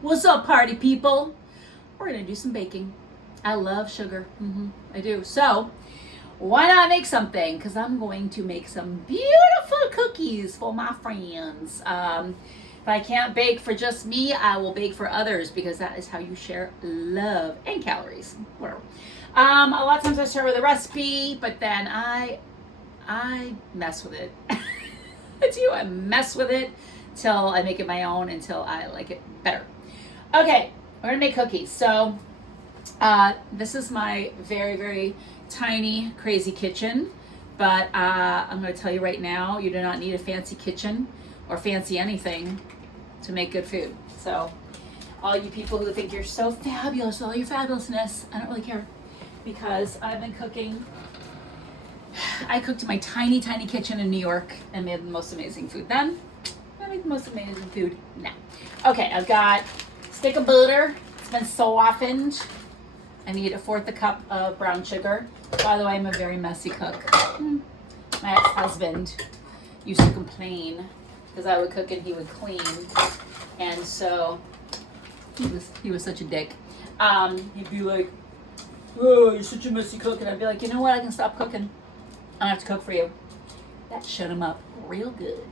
What's up, party people? We're gonna do some baking. I love sugar. I do. So, why not make something? Because I'm going to make some beautiful cookies for my friends. If I can't bake for just me, I will bake for others because that is how you share love and calories. Whatever. A lot of times I start with a recipe, but then I mess with it. I do. I mess with it till I make it my own, until I like it better. Okay, we're gonna make cookies. So this is my very, very tiny, crazy kitchen. But I'm gonna tell you right now, you do not need a fancy kitchen or fancy anything to make good food. So all you people who think you're so fabulous, all your fabulousness, I don't really care, because I've been cooking. I cooked in my tiny, tiny kitchen in New York and made the most amazing food then. I make the most amazing food now. Okay, I've got a stick of butter. It's been softened. I need 1/4 cup of brown sugar. By the way, I'm a very messy cook. My ex-husband used to complain because I would cook and he would clean. And so he was such a dick. He'd be like, "Oh, you're such a messy cook." And I'd be like, "You know what? I can stop cooking. I don't have to cook for you." That shut him up real good.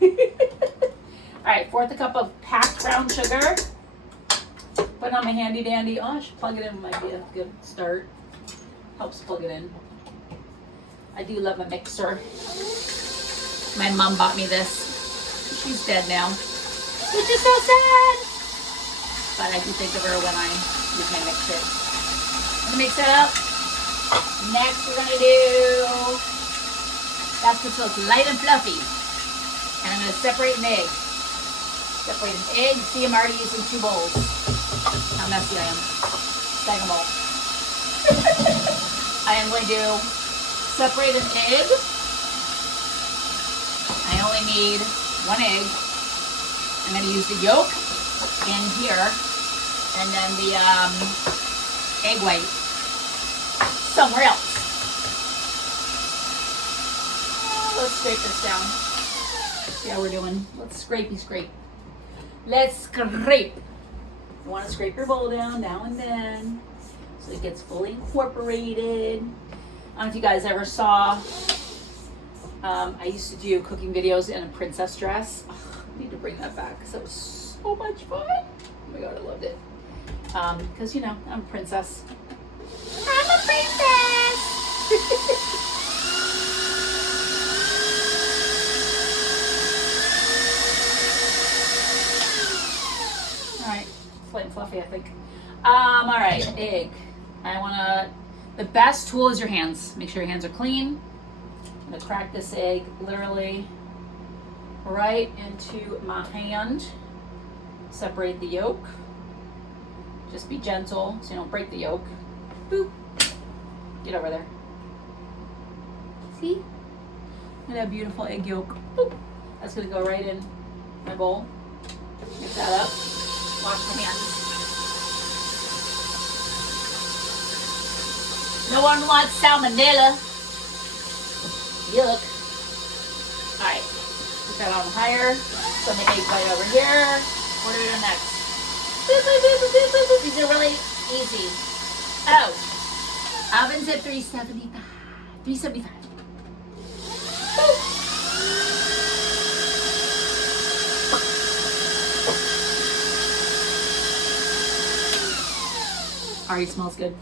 All right, 1/4 cup of packed brown sugar. Put on my handy dandy. Oh, I should plug it in. Might be a good start. Helps plug it in. I do love a mixer. My mom bought me this. She's dead now, which is so sad. But I do think of her when I use my mixer. I'm gonna mix that up. Next, we're gonna do. That's so it's light and fluffy. And I'm gonna separate an egg. Separate an egg. See, I'm already using 2 bowls. How messy I am. Second bowl. I am going to separate an egg. I only need 1 egg. I'm going to use the yolk in here, and then the egg white somewhere else. Let's scrape this down. See how we're doing. Let's scrape. Let's scrape. You want to scrape your bowl down now and then so it gets fully incorporated. I don't know if you guys ever saw, I used to do cooking videos in a princess dress. Oh, I need to bring that back because it was so much fun. Oh my god, I loved it. Because, you know, I'm a princess. I'm a princess! Light and fluffy, I think. All right, egg. The best tool is your hands. Make sure your hands are clean. I'm gonna crack this egg literally right into my hand. Separate the yolk. Just be gentle so you don't break the yolk. Boop. Get over there. See? Look at that beautiful egg yolk. Boop. That's gonna go right in my bowl. Mix that up. Wash my hands. No one wants salmonella. Yuck. Alright. Put that on higher. Put the egg white over here. What are we doing next? These are really easy. Oh. Oven's at 375. 375. Already smells good.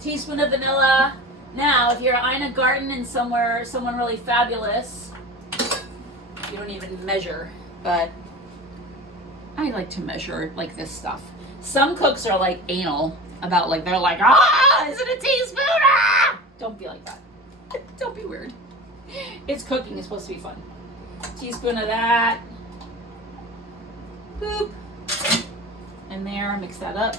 Teaspoon of vanilla. Now, if you're in a garden and someone really fabulous, you don't even measure, but I like to measure like this stuff. Some cooks are like anal about like, they're like, is it a teaspoon? Ah! Don't be like that. Don't be weird. It's cooking. It's supposed to be fun. Teaspoon of that. Boop. And there, mix that up.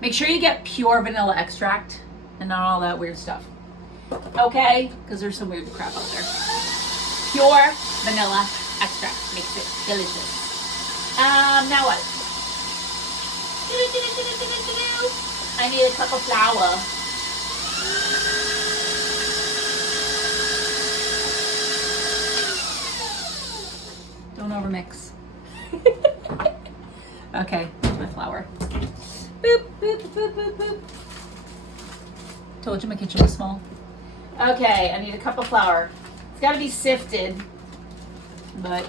Make sure you get pure vanilla extract and not all that weird stuff. Okay? Because there's some weird crap out there. Pure vanilla extract makes it delicious. Now what? I need a cup of flour. Don't overmix. Okay, here's my flour. Boop, boop, boop, boop, boop. Told you my kitchen was small. Okay, I need a cup of flour. It's got to be sifted, but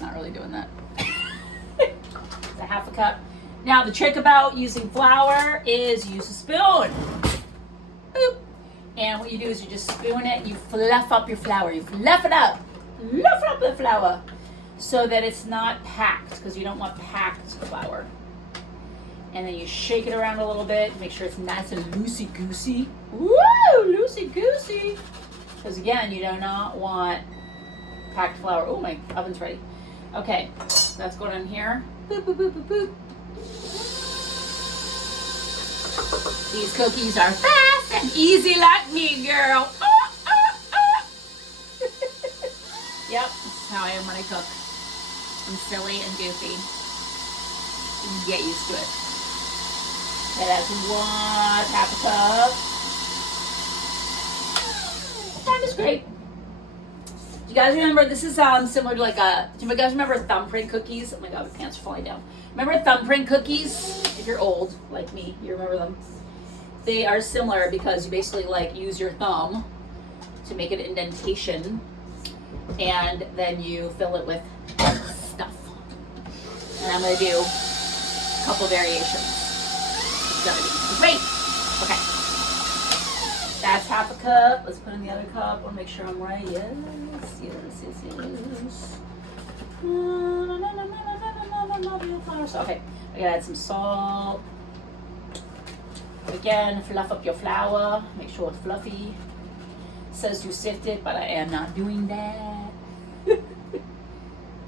not really doing that. It's a half a cup. Now, the trick about using flour is use a spoon. Boop. And what you do is you just spoon it, you fluff up your flour. You fluff it up. Fluff up the flour so that it's not packed, because you don't want packed flour. And then you shake it around a little bit, make sure it's nice and loosey-goosey. Woo! Loosey-goosey! Because again, you do not want packed flour. Oh, my oven's ready. Okay, that's going on here. Boop, boop, boop, boop, boop. These cookies are fast and easy like me, girl. Yep, that's how I am when I cook. I'm silly and goofy. Get used to it. Okay, that's 1/2 cup. That is great. Do you guys remember, this is similar to like do you guys remember thumbprint cookies? Oh my god, my pants are falling down. Remember thumbprint cookies? If you're old, like me, you remember them. They are similar because you basically like use your thumb to make an indentation, and then you fill it with stuff. And I'm gonna do a couple variations. It's gonna be great. Okay. That's 1/2 cup. Let's put in the other cup. I wanna make sure I'm right. Yes. Okay, I gotta add some salt. Again, fluff up your flour. Make sure it's fluffy. It says to sift it, but I am not doing that.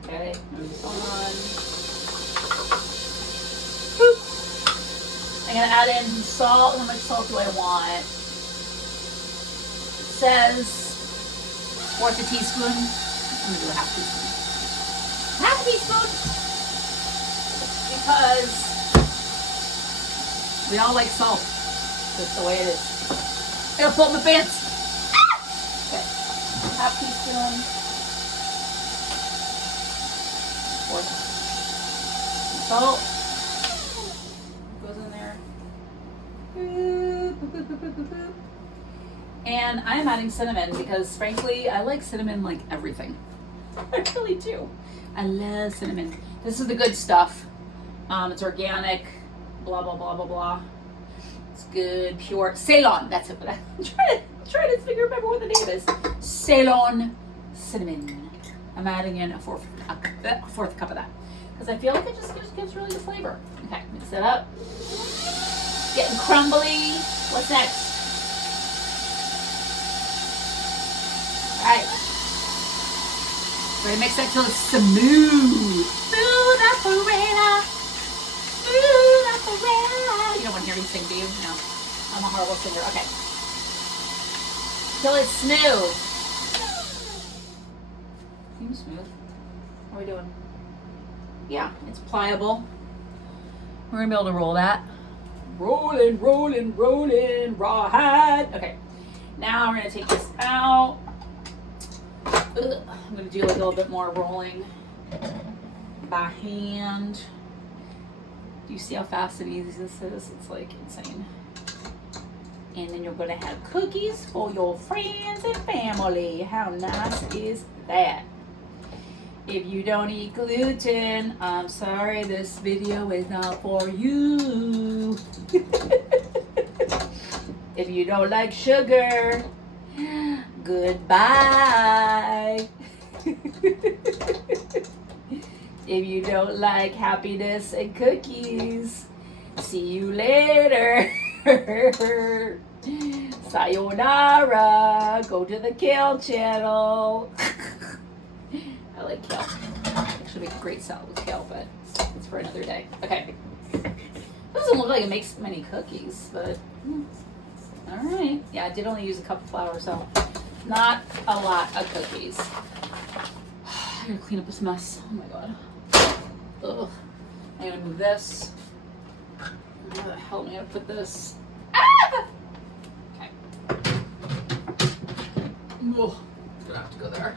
Okay, move this on. Boop. I'm gonna add in some salt. How much salt do I want? It says 1/4 teaspoon. I'm gonna do a 1/2 teaspoon. 1/2 teaspoon! Because we all like salt. That's the way it is. I gotta pull up my pants. Okay, 1/2 teaspoon. 1/4. Salt goes in there. Boop, boop, boop, boop, boop, boop. And I'm adding cinnamon because, frankly, I like cinnamon like everything. I really do. I love cinnamon. This is the good stuff. It's organic. Blah blah blah blah blah. It's good, pure Ceylon. That's it. But I'm trying to remember what the name is. Ceylon cinnamon. I'm adding in a fourth cup of that because I feel like it just gives really good flavor. Okay, mix it up. Getting crumbly. What's next? All right. We're gonna mix that till it's smooth. Smooth operator. Smooth operator. You don't want to hear me sing, do you? No. I'm a horrible singer. Okay. Till it's smooth. Seems smooth. How are we doing? Yeah, it's pliable. We're gonna be able to roll that. Rolling, rolling, rolling, rawhide. Okay. Now we're gonna take this out. I'm going to do a little bit more rolling by hand. Do you see how fast and easy this is? It's like insane. And then you're going to have cookies for your friends and family. How nice is that? If you don't eat gluten, I'm sorry, this video is not for you. If you don't like sugar, goodbye. If you don't like happiness and cookies, see you later. Sayonara. Go to the kale channel. I like kale. Actually make a great salad with kale, but it's for another day. Okay. Doesn't look like it makes many cookies, but all right. Yeah, I did only use a cup of flour, so not a lot of cookies. I gotta clean up this mess. Oh my god. Ugh. I'm gonna move this. Where the hell am I gonna put this? Ah! Okay. Ugh. Gonna have to go there.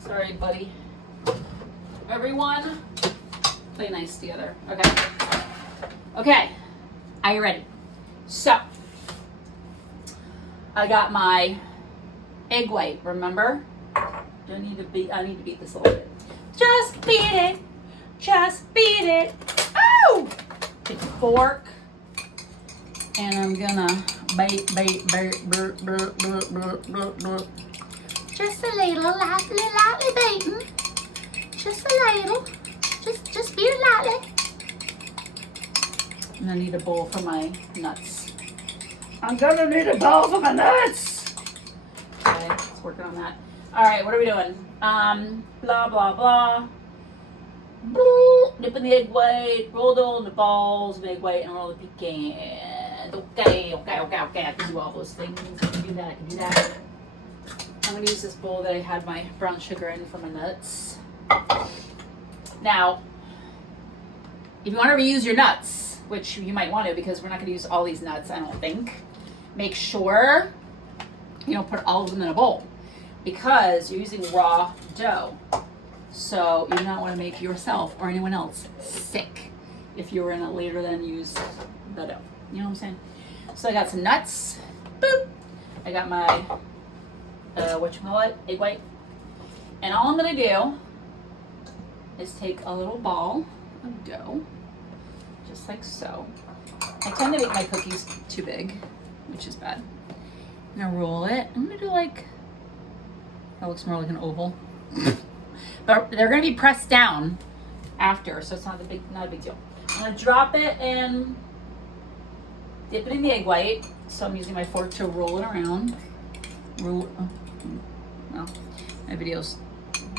Sorry, buddy. Everyone, play nice together. Okay. Okay. Are you ready? So, I got my egg white, remember? I need to beat this a little bit. Just beat it. Just beat it. Oh! Take a fork. And I'm gonna bait. Just a little, lightly baking. Just a little. Just beat it lightly. And I need a bowl for my nuts. I'm gonna need a bowl for my nuts. Okay, let's work on that. All right, what are we doing? Blah, blah, blah. Dip in the egg white, roll the balls of egg white, and roll the pecans. Okay. I can do all those things. I can do that. I'm gonna use this bowl that I had my brown sugar in for my nuts. Now, if you want to reuse your nuts, which you might want to because we're not gonna use all these nuts, I don't think, make sure you don't put all of them in a bowl because you're using raw dough. So you do not want to make yourself or anyone else sick if you were in it later than use the dough. You know what I'm saying? So I got some nuts. Boop. I got my, egg white. And all I'm going to do is take a little ball of dough, just like so. I tend to make my cookies too big, which is bad. I'm going to roll it. I'm going to do that looks more like an oval. But they're going to be pressed down after, so it's not a big deal. I'm going to drop it in, dip it in the egg white. So I'm using my fork to roll it around. Well, my video's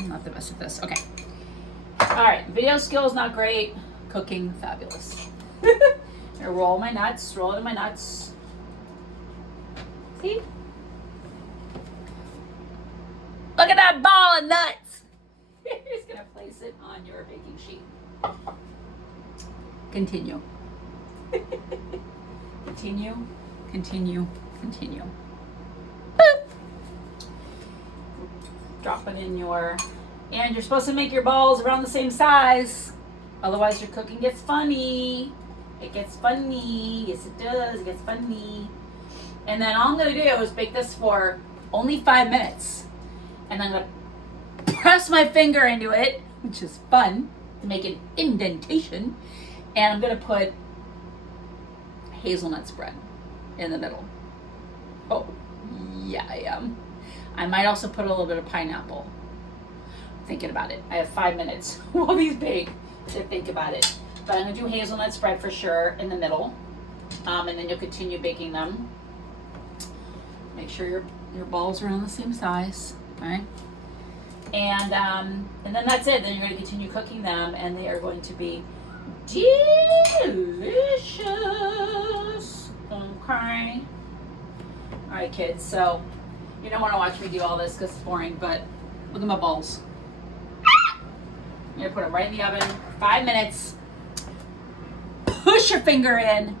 not the best at this. Okay. All right, video skills not great. Cooking, fabulous. I roll my nuts, roll it in my nuts. See? Look at that ball of nuts. You're just gonna place it on your baking sheet. Continue. Continue. Boop. Drop it in and you're supposed to make your balls around the same size. Otherwise your cooking gets funny. It gets funny. Yes, it does. It gets funny. And then all I'm gonna do is bake this for only 5 minutes. And I'm gonna press my finger into it, which is fun, to make an indentation. And I'm gonna put hazelnut spread in the middle. Oh, yeah, I am. I might also put a little bit of pineapple. Thinking about it. I have 5 minutes while these bake to think about it. But I'm gonna do hazelnut spread for sure in the middle. And then you'll continue baking them. Make sure your balls are around the same size, right? And then that's it. Then you're going to continue cooking them, and they are going to be delicious. Okay. All right, kids. So you don't want to watch me do all this because it's boring, but look at my balls. I'm going to put them right in the oven. 5 minutes. Push your finger in.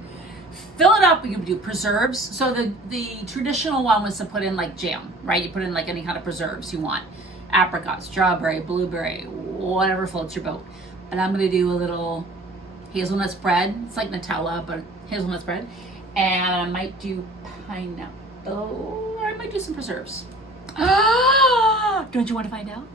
Fill it up. You can do preserves. So the traditional one was to put in like jam, right? You put in like any kind of preserves you want. Apricot, strawberry, blueberry, whatever floats your boat. But I'm going to do a little hazelnut spread. It's like Nutella, but hazelnut spread. And I might do pineapple. Or I might do some preserves. Don't you want to find out?